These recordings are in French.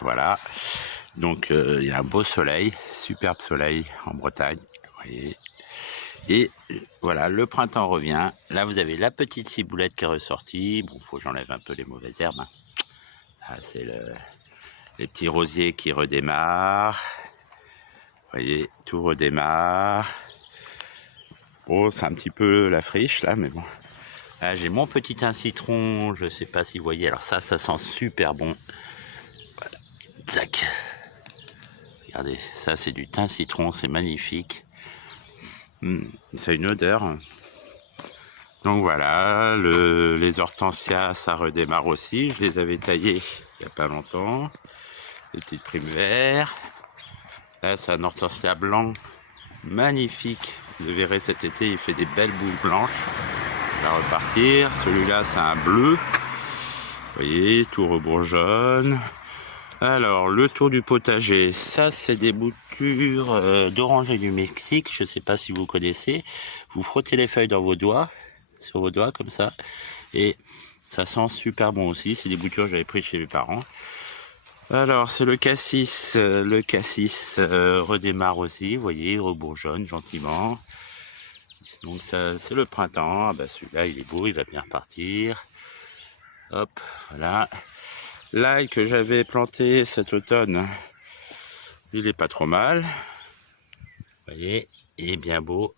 Voilà. Donc il y a un beau soleil, superbe soleil en Bretagne. Vous voyez. Et voilà, le printemps revient. Là, vous avez la petite ciboulette qui est ressortie. Bon, faut que j'enlève un peu les mauvaises herbes. Hein. Là, c'est les petits rosiers qui redémarrent. Vous voyez, tout redémarre. Bon, c'est un petit peu la friche là, mais bon. Là, j'ai mon petit thym citron. Je sais pas si vous voyez. Alors ça sent super bon. Voilà. Tac. Regardez, ça c'est du thym citron, c'est magnifique. Ça a une odeur. Donc voilà, les hortensias, ça redémarre aussi. Je les avais taillés il n'y a pas longtemps. Les petites primes verts. Là, c'est un hortensia blanc, magnifique. Vous verrez cet été, il fait des belles boules blanches. Il va repartir. Celui-là, c'est un bleu. Vous voyez, tout rebourgeonne. Alors, le tour du potager, ça c'est des boutures d'oranger du Mexique, je ne sais pas si vous connaissez. Vous frottez les feuilles dans vos doigts, sur vos doigts comme ça, et ça sent super bon aussi. C'est des boutures que j'avais prises chez mes parents. Alors, c'est le cassis redémarre aussi, vous voyez, il rebourgeonne gentiment. Donc ça, c'est le printemps. Ah bah, celui-là, il est beau, il va bien repartir. Hop, voilà. L'ail que j'avais planté cet automne, il est pas trop mal. Vous voyez, il est bien beau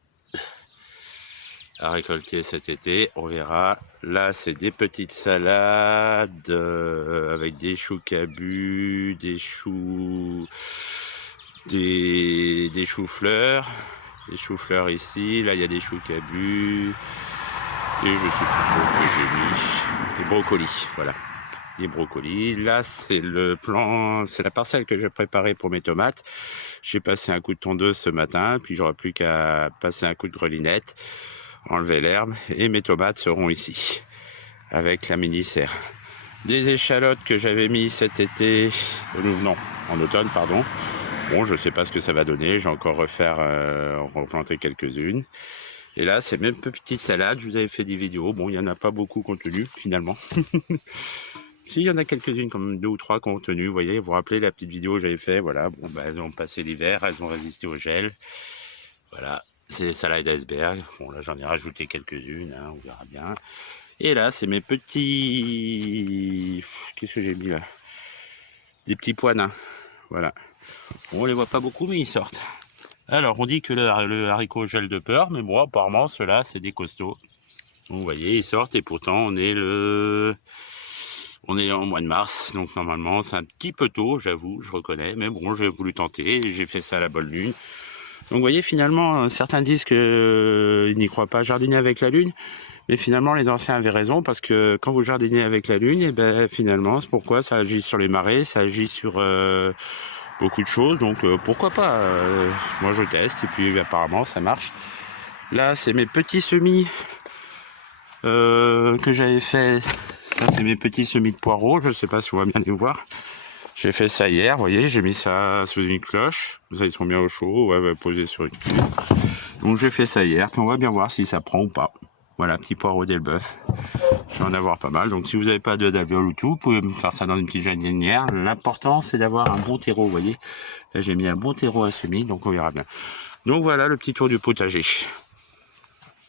à récolter cet été, on verra. Là, c'est des petites salades avec des choux cabus, des choux-fleurs. Des choux-fleurs ici, là il y a des choux cabus. Et je sais plus trop ce que j'ai mis. Des brocolis, voilà. Des brocolis. Là, c'est le plan, c'est la parcelle que j'ai préparée pour mes tomates. J'ai passé un coup de tondeuse ce matin, puis j'aurai plus qu'à passer un coup de grelinette, enlever l'herbe, et mes tomates seront ici, avec la mini-serre. Des échalotes que j'avais mis cet été, non, en automne, pardon. Bon, je sais pas ce que ça va donner, j'ai encore replanter quelques-unes. Et là, c'est mes petites salades, je vous avais fait des vidéos. Bon, il n'y en a pas beaucoup contenues, finalement. Si, il y en a quelques-unes, comme 2 ou 3 contenues, vous voyez, vous vous rappelez la petite vidéo que j'avais fait, voilà, bon, bah, elles ont passé l'hiver, elles ont résisté au gel, voilà, c'est des salades iceberg, bon, là, j'en ai rajouté quelques-unes, hein, on verra bien, et là, c'est mes petits, qu'est-ce que j'ai mis là, des petits pois nains, voilà, bon, on les voit pas beaucoup, mais ils sortent. Alors, on dit que le haricot gèle de peur, mais bon, apparemment, ceux-là, c'est des costauds, donc, vous voyez, ils sortent, et pourtant, on est en mois de mars, donc normalement c'est un petit peu tôt, j'avoue, je reconnais, mais bon, j'ai voulu tenter, j'ai fait ça à la bonne lune. Donc vous voyez, finalement, certains disent qu'ils n'y croient pas jardiner avec la lune, mais finalement les anciens avaient raison, parce que quand vous jardinez avec la lune, et ben finalement, c'est pourquoi ça agit sur les marées, ça agit sur beaucoup de choses, donc pourquoi pas, moi je teste, et puis apparemment ça marche. Là, c'est mes petits semis que j'avais fait. Ça, c'est mes petits semis de poireaux, je ne sais pas si on va bien les voir. J'ai fait ça hier, vous voyez, j'ai mis ça sous une cloche. Ça, ils sont bien au chaud, ouais, posés sur une cuve. Donc j'ai fait ça hier, puis on va bien voir si ça prend ou pas. Voilà, petit poireau d'Elbeuf. Je vais en avoir pas mal. Donc si vous n'avez pas d'alvéole ou tout, vous pouvez me faire ça dans une petite jardinière. L'important, c'est d'avoir un bon terreau, vous voyez. Là, j'ai mis un bon terreau à semis, donc on verra bien. Donc voilà le petit tour du potager.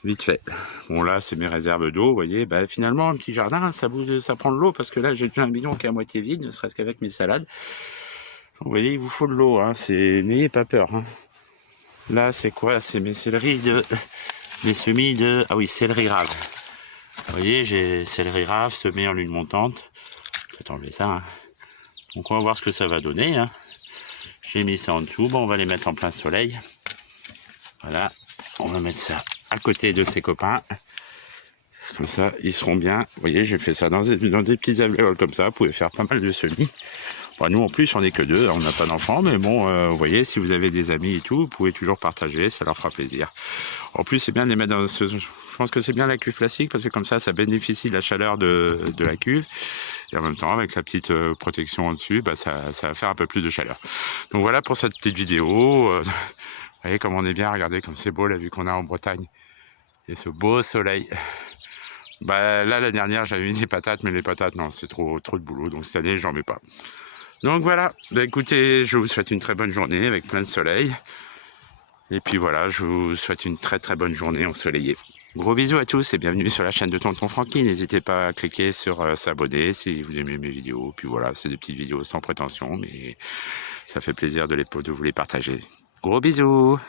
Vite fait. Bon, là, c'est mes réserves d'eau, vous voyez. Bah, finalement, un petit jardin, ça prend de l'eau, parce que là, j'ai déjà un bidon qui est à moitié vide, ne serait-ce qu'avec mes salades. Donc, vous voyez, il vous faut de l'eau, hein. N'ayez pas peur, hein. Là, c'est quoi? C'est mes semis de... Ah oui, céleri rave. Vous voyez, j'ai céleri rave semé en lune montante. Je vais enlever ça, hein. Donc, on va voir ce que ça va donner, hein. J'ai mis ça en dessous. Bon, on va les mettre en plein soleil. Voilà. On va mettre ça à côté de ses copains. Comme ça, ils seront bien. Vous voyez, j'ai fait ça dans des petits alvéoles comme ça. Vous pouvez faire pas mal de semis. Bon, nous, en plus, on n'est que 2. On n'a pas d'enfants. Mais bon, vous voyez, si vous avez des amis et tout, vous pouvez toujours partager. Ça leur fera plaisir. En plus, c'est bien de les mettre dans ce... Je pense que c'est bien la cuve plastique, parce que comme ça bénéficie de la chaleur de la cuve. Et en même temps, avec la petite protection en dessus, bah, ça va faire un peu plus de chaleur. Donc voilà pour cette petite vidéo. Vous voyez comme on est bien. Regardez comme c'est beau la vue qu'on a en Bretagne. Et ce beau soleil. Bah là, la dernière, j'avais mis des patates, mais les patates, non, c'est trop de boulot. Donc cette année, j'en mets pas. Donc voilà, bah, écoutez, je vous souhaite une très bonne journée avec plein de soleil. Et puis voilà, je vous souhaite une très très bonne journée ensoleillée. Gros bisous à tous et bienvenue sur la chaîne de Tonton Francky. N'hésitez pas à cliquer sur s'abonner si vous aimez mes vidéos. Puis voilà, c'est des petites vidéos sans prétention, mais ça fait plaisir de vous les partager. Gros bisous!